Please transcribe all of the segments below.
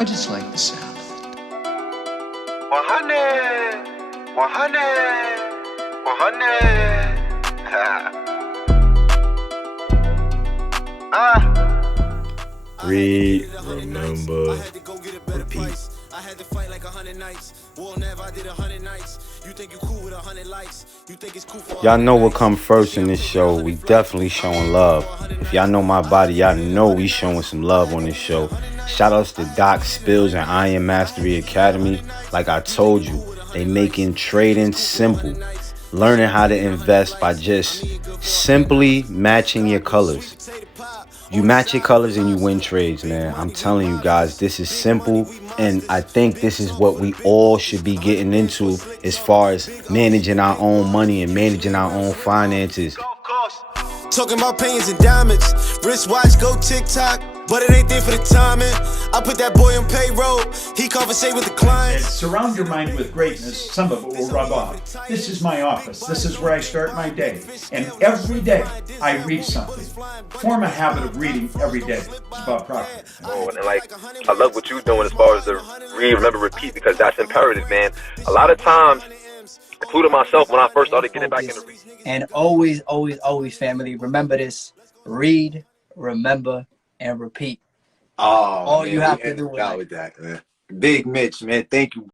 I just like the sound of it. 100, 100, 100. Read, remember, repeat. I had to fight like 100 nights. War never, I did 100 nights. You think you cool with 100 likes? You think it's cool for Y'all know what come first in this show. We definitely showing love. If y'all know my body, y'all know we showing some love on this show. Shout outs to Doc Spills and Iron Mastery Academy. Like I told you, they making trading simple. Learning how to invest by just simply matching your colors. You match your colors and you win trades, man. I'm telling you guys, this is simple. And I think this is what we all should be getting into as far as managing our own money and managing our own finances. Talking about pennies and diamonds. Wristwatch, go TikTok. But it ain't there for the timing. I put that boy on payroll. He conversate with the clients. And surround your mind with greatness. Some of it will rub off. This is my office. This is where I start my day. And every day I read something. Form a habit of reading every day. It's about profit. Oh, and like, I love what you're doing as far as the read, remember, repeat, because that's imperative, man. A lot of times, including myself, when I first started getting back into reading. And always, family, remember this: read, remember, and repeat. Oh, All man, you have we to do ended out with that, man. Big Mitch, man. Thank you.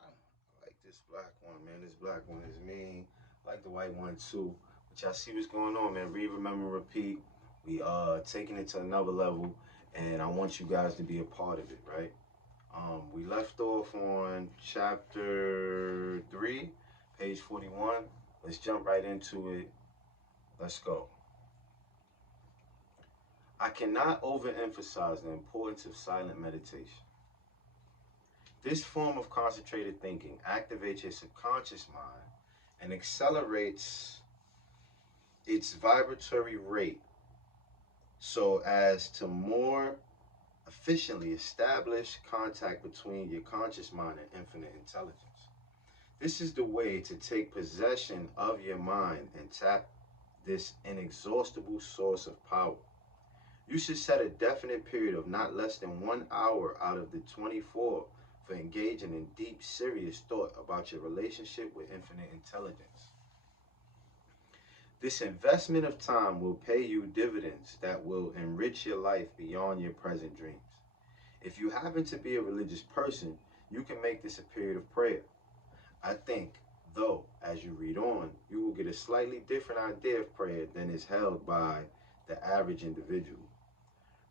I like this black one, man. This black one is mean. I like the white one too. But y'all see what's going on, man. Read, remember, repeat. We taking it to another level, and I want you guys to be a part of it, right? We left off on chapter 3, page 41. Let's jump right into it. Let's go. I cannot overemphasize the importance of silent meditation. This form of concentrated thinking activates your subconscious mind and accelerates its vibratory rate so as to more efficiently establish contact between your conscious mind and infinite intelligence. This is the way to take possession of your mind and tap this inexhaustible source of power. You should set a definite period of not less than 1 hour out of the 24 for engaging in deep, serious thought about your relationship with infinite intelligence. This investment of time will pay you dividends that will enrich your life beyond your present dreams. If you happen to be a religious person, you can make this a period of prayer. I think, though, as you read on, you will get a slightly different idea of prayer than is held by the average individual.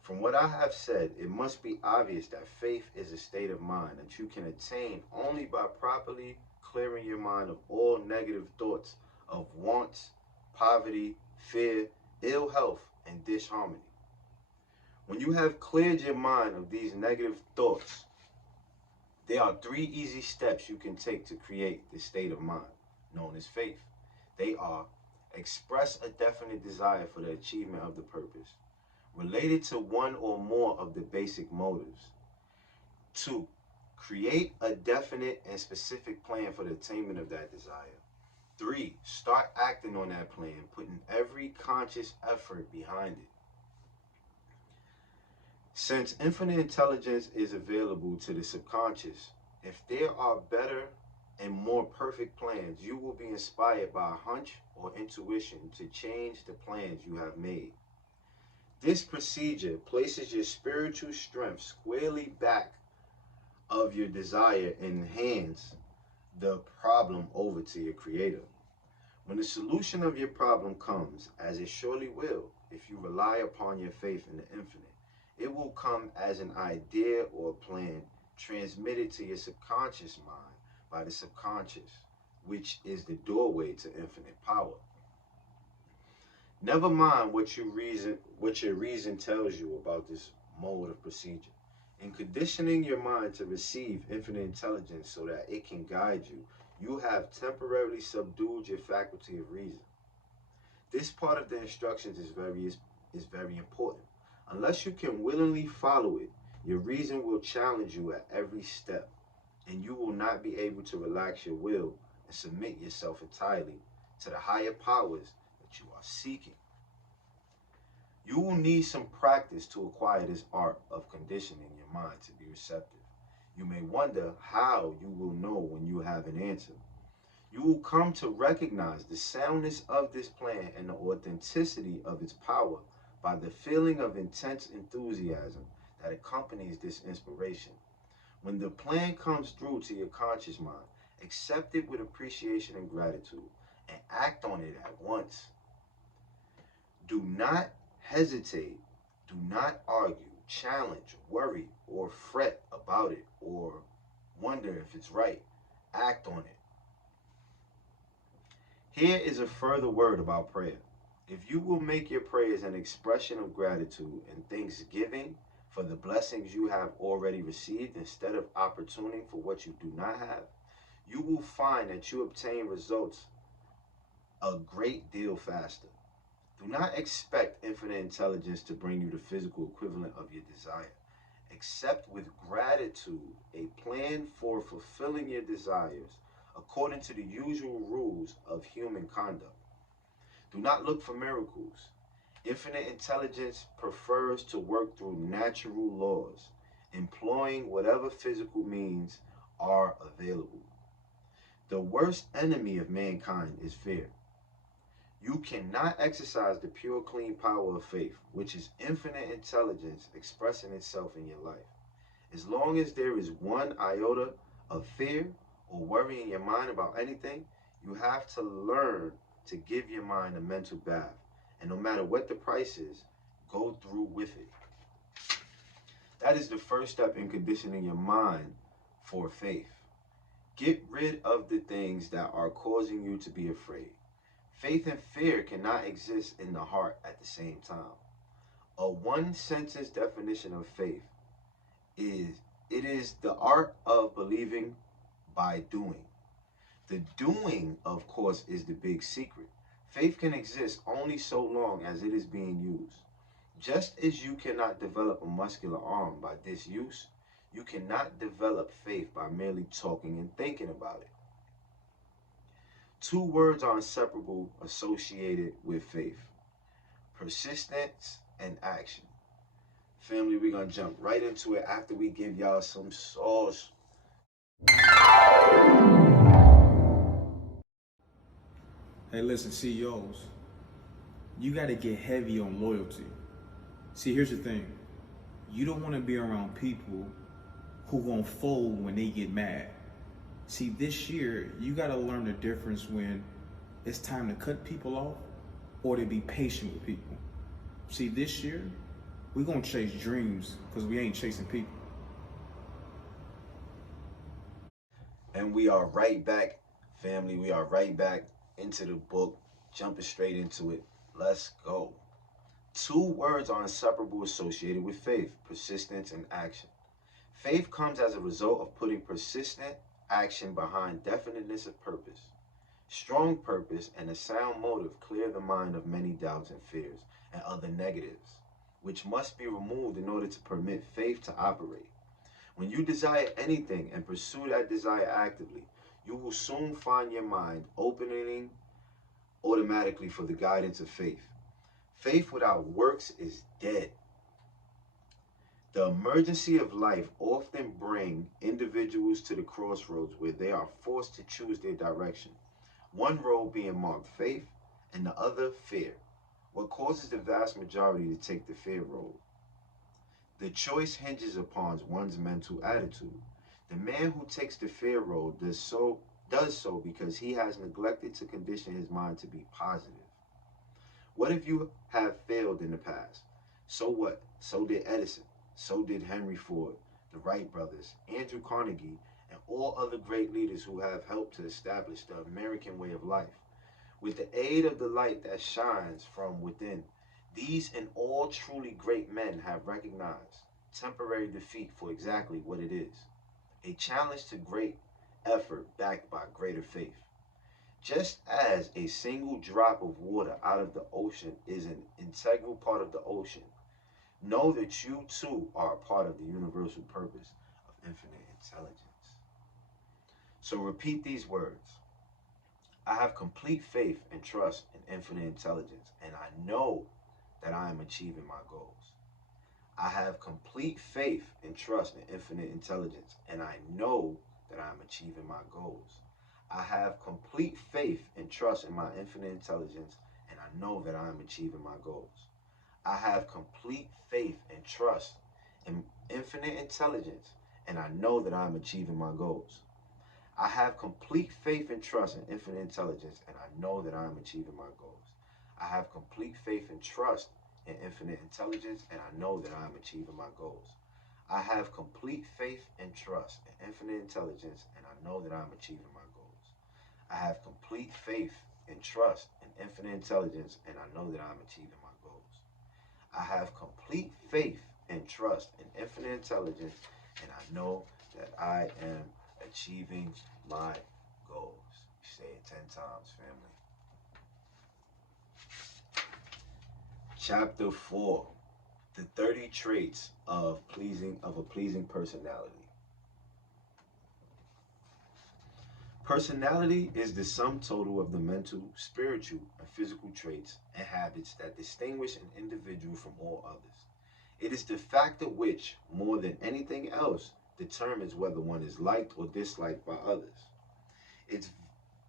From what I have said, it must be obvious that faith is a state of mind that you can attain only by properly clearing your mind of all negative thoughts of wants, poverty, fear, ill health, and disharmony. When you have cleared your mind of these negative thoughts, there are 3 easy steps you can take to create this state of mind, known as faith. They are: express a definite desire for the achievement of the purpose, related to one or more of the basic motives. 2, create a definite and specific plan for the attainment of that desire. 3, start acting on that plan, putting every conscious effort behind it. Since infinite intelligence is available to the subconscious, if there are better and more perfect plans, you will be inspired by a hunch or intuition to change the plans you have made. This procedure places your spiritual strength squarely back of your desire and hands the problem over to your creator. When the solution of your problem comes, as it surely will, if you rely upon your faith in the infinite, it will come as an idea or plan transmitted to your subconscious mind by the subconscious, which is the doorway to infinite power. Never mind what your reason tells you about this mode of procedure. In conditioning your mind to receive infinite intelligence so that it can guide you, you have temporarily subdued your faculty of reason. This part of the instructions is very important. Unless you can willingly follow it, your reason will challenge you at every step. and you will not be able to relax your will and submit yourself entirely to the higher powers that you are seeking. You will need some practice to acquire this art of conditioning your mind to be receptive. You may wonder how you will know when you have an answer. You will come to recognize the soundness of this plan and the authenticity of its power by the feeling of intense enthusiasm that accompanies this inspiration. When the plan comes through to your conscious mind, accept it with appreciation and gratitude and act on it at once. Do not hesitate, do not argue, challenge, worry, or fret about it or wonder if it's right. Act on it. Here is a further word about prayer. If you will make your prayers an expression of gratitude and thanksgiving for the blessings you have already received instead of opportuning for what you do not have, you will find that you obtain results a great deal faster. Do not expect infinite intelligence to bring you the physical equivalent of your desire. Accept with gratitude a plan for fulfilling your desires according to the usual rules of human conduct. Do not look for miracles. Infinite intelligence prefers to work through natural laws, employing whatever physical means are available. The worst enemy of mankind is fear. You cannot exercise the pure, clean power of faith, which is infinite intelligence expressing itself in your life. As long as there is one iota of fear or worry in your mind about anything, you have to learn to give your mind a mental bath. And no matter what the price is, go through with it. That is the first step in conditioning your mind for faith. Get rid of the things that are causing you to be afraid. Faith and fear cannot exist in the heart at the same time. A one-sentence definition of faith is, it is the art of believing by doing. The doing, of course, is the big secret. Faith can exist only so long as it is being used. Just as you cannot develop a muscular arm by disuse, you cannot develop faith by merely talking and thinking about it. Two words are inseparable associated with faith: persistence and action. Family, we're going to jump right into it after we give y'all some sauce. Hey, listen, CEOs, you got to get heavy on loyalty. See, here's the thing. You don't want to be around people who won't fold when they get mad. See, this year, you got to learn the difference when it's time to cut people off or to be patient with people. See, this year, we're going to chase dreams because we ain't chasing people. And we are right back, family. We are right back into the book, jumping straight into it. Let's go. Two words are inseparable associated with faith: persistence and action. Faith comes as a result of putting persistent action behind definiteness of purpose. Strong purpose and a sound motive clear the mind of many doubts and fears and other negatives, which must be removed in order to permit faith to operate. When you desire anything and pursue that desire actively, you will soon find your mind opening automatically for the guidance of faith. Faith without works is dead. The emergency of life often bring individuals to the crossroads where they are forced to choose their direction. One road being marked faith and the other fear. What causes the vast majority to take the fear road? The choice hinges upon one's mental attitude. The man who takes the fear road does so because he has neglected to condition his mind to be positive. What if you have failed in the past? So what? So did Edison. So did Henry Ford, the Wright brothers, Andrew Carnegie, and all other great leaders who have helped to establish the American way of life. With the aid of the light that shines from within, these and all truly great men have recognized temporary defeat for exactly what it is: a challenge to great effort backed by greater faith. Just as a single drop of water out of the ocean is an integral part of the ocean, know that you too are a part of the universal purpose of infinite intelligence. So repeat these words. I have complete faith and trust in infinite intelligence, and I know that I am achieving my goals. I have complete faith and trust in infinite intelligence, and I know that I am achieving my goals. I have complete faith and trust in my infinite intelligence, and I know that I am achieving my goals. I have complete faith and trust in infinite intelligence, and I know that I am achieving my goals. I have complete faith and trust in infinite intelligence, and I know that I am achieving my goals. I have complete faith and trust in infinite intelligence, and I know that I am achieving my goals. I have complete faith and trust in infinite intelligence, and I know that I am achieving my goals. I have complete faith and trust in infinite intelligence, and I know that I am achieving my goals. I have complete faith and trust in infinite intelligence, and I know that I am achieving my goals. Say it 10 times, family. Chapter 4, the 30 traits of a pleasing personality. Personality is the sum total of the mental, spiritual, and physical traits and habits that distinguish an individual from all others. It is the factor which, more than anything else, determines whether one is liked or disliked by others. It's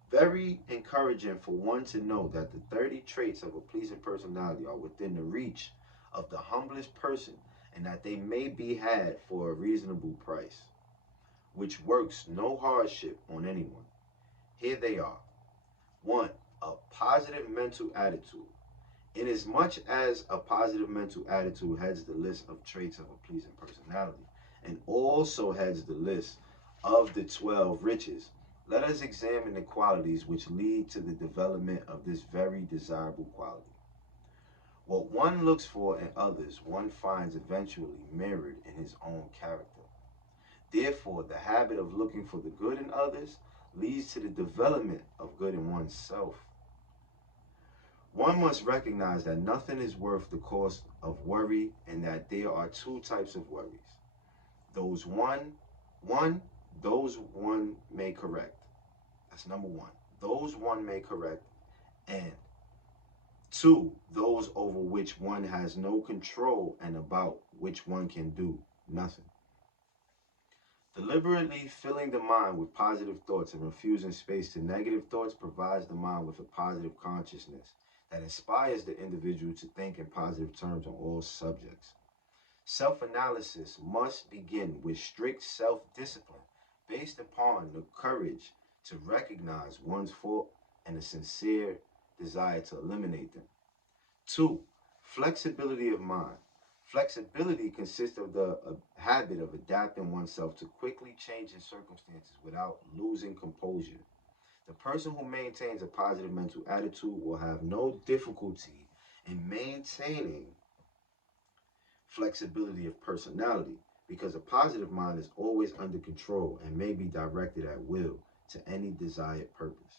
very encouraging for one to know that the 30 traits of a pleasing personality are within the reach of the humblest person, and that they may be had for a reasonable price, which works no hardship on anyone. Here they are. 1. A positive mental attitude. Inasmuch as a positive mental attitude heads the list of traits of a pleasing personality, and also heads the list of the 12 riches, let us examine the qualities which lead to the development of this very desirable quality. What one looks for in others, one finds eventually mirrored in his own character. Therefore, the habit of looking for the good in others leads to the development of good in oneself. One must recognize that nothing is worth the cost of worry, and that there are two types of worries. Those one may correct. That's number 1. Those one may correct, and 2, those over which one has no control and about which one can do nothing. Deliberately filling the mind with positive thoughts and refusing space to negative thoughts provides the mind with a positive consciousness that inspires the individual to think in positive terms on all subjects. Self-analysis must begin with strict self-discipline based upon the courage to recognize one's fault and a sincere desire to eliminate them. 2. Flexibility of mind. Flexibility consists of the habit of adapting oneself to quickly changing circumstances without losing composure. The person who maintains a positive mental attitude will have no difficulty in maintaining flexibility of personality, because a positive mind is always under control and may be directed at will to any desired purpose.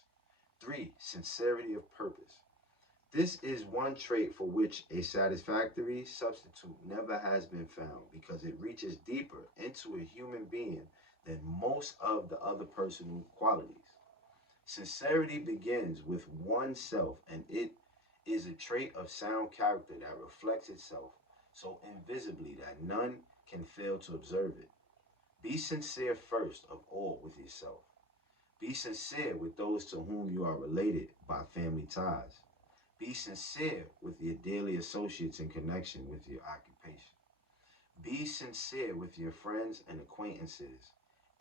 3. Sincerity of purpose. This is one trait for which a satisfactory substitute never has been found, because it reaches deeper into a human being than most of the other personal qualities. Sincerity begins with oneself, and it is a trait of sound character that reflects itself so invisibly that none can fail to observe it. Be sincere first of all with yourself. Be sincere with those to whom you are related by family ties. Be sincere with your daily associates in connection with your occupation. Be sincere with your friends and acquaintances,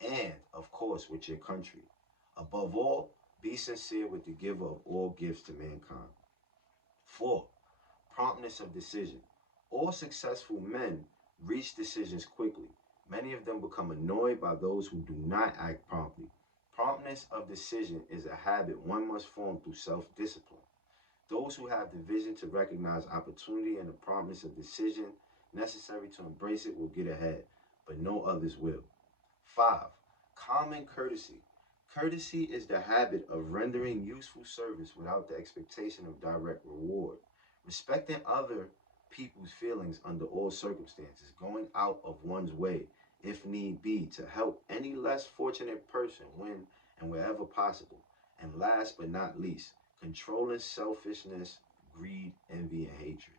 and, of course, with your country. Above all, be sincere with the giver of all gifts to mankind. 4. Promptness of decision. All successful men reach decisions quickly. Many of them become annoyed by those who do not act promptly. Promptness of decision is a habit one must form through self-discipline. Those who have the vision to recognize opportunity and the promptness of decision necessary to embrace it will get ahead, but no others will. 5. Common courtesy. Courtesy is the habit of rendering useful service without the expectation of direct reward. Respecting other people's feelings under all circumstances, going out of one's way, if need be, to help any less fortunate person when and wherever possible. And last but not least, controlling selfishness, greed, envy, and hatred.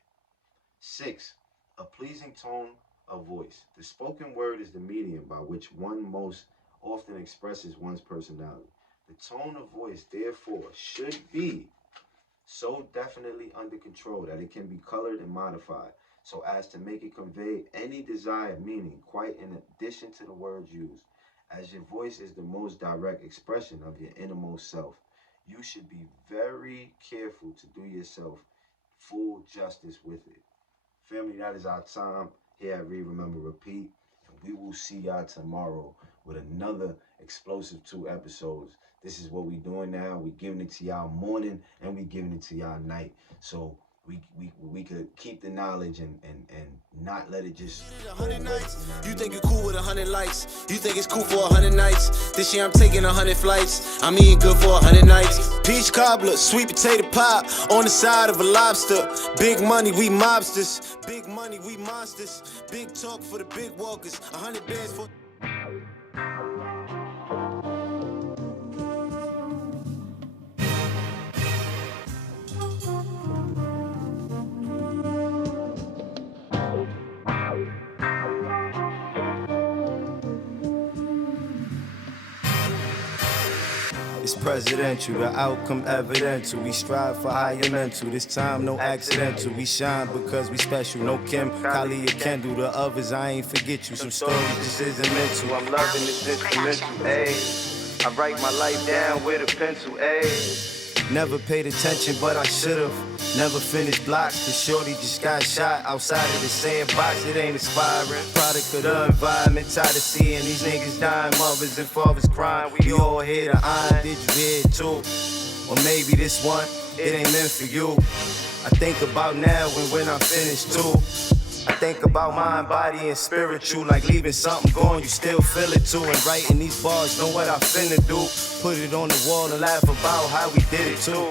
6. A pleasing tone of voice. The spoken word is the medium by which one most often expresses one's personality. The tone of voice, therefore, should be so definitely under control that it can be colored and modified so as to make it convey any desired meaning, quite in addition to the words used. As your voice is the most direct expression of your innermost self, you should be very careful to do yourself full justice with it. Family, that is our time here at Read, Remember, Repeat. And we will see y'all tomorrow with another explosive 2 episodes. This is what we doing now. We giving it to y'all morning and we giving it to y'all night. So we could keep the knowledge and not let it just 100 nights. You think you're cool with 100 likes. You think it's cool for 100 nights. This year I'm taking 100 flights. I'm eating good for 100 nights. Peach cobbler, sweet potato pie on the side of a lobster. Big money, we mobsters. Big money, we monsters. Big talk for the big walkers. 100 bands for... It's presidential, the outcome evidential. We strive for higher mental. This time, no accidental. We shine because we special. No Kim, Kali, or Kendall. The others, I ain't forget you. Some stories just isn't mental. I'm loving this instrumental, ayy. I write my life down with a pencil, ayy. Never paid attention, but I should've. Never finished blocks, cause shorty just got shot outside of the sandbox. It ain't inspiring. Product of the environment, tired of seeing these niggas dying, mothers and fathers crying. We all hear the iron, did you hear it too? Or maybe this one, it ain't meant for you. I think about now and when I'm finished too. I think about mind, body, and spiritual. Like leaving something gone, you still feel it too. And writing these bars, know what I finna do. Put it on the wall and laugh about how we did it too.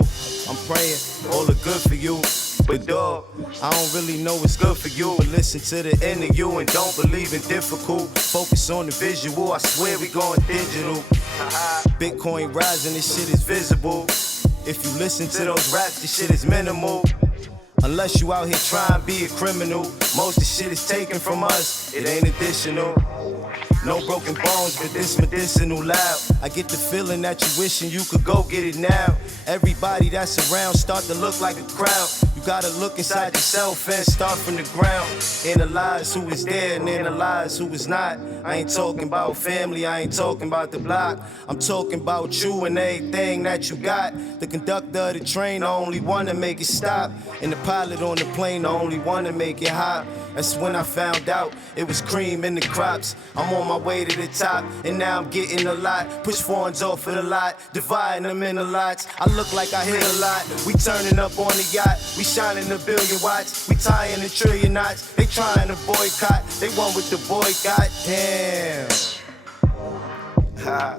I'm praying all the good for you. But dog, I don't really know what's good for you. But listen to the end of you and don't believe in difficult. Focus on the visual, I swear we going digital. Bitcoin rising, this shit is visible. If you listen to those raps, this shit is minimal. Unless you out here trying to be a criminal. Most of the shit is taken from us, it ain't additional. No broken bones, but this medicinal loud. I get the feeling that you wishing you could go get it now. Everybody that's around start to look like a crowd. You gotta look inside yourself and start from the ground. Analyze who is there and analyze who is not. I ain't talking about family, I ain't talking about the block. I'm talking about you and everything that you got. The conductor of the train, the only one to make it stop. And the pilot on the plane, the only one to make it hop. That's when I found out it was cream in the crops. I'm on my way to the top, and now I'm getting a lot. Push foreigns off of the lot, dividing them into lots. I look like I hit a lot. We turning up on the yacht, we shining a billion watts. We tying a trillion knots. They trying to boycott, they want with the boycott. Damn. Ha.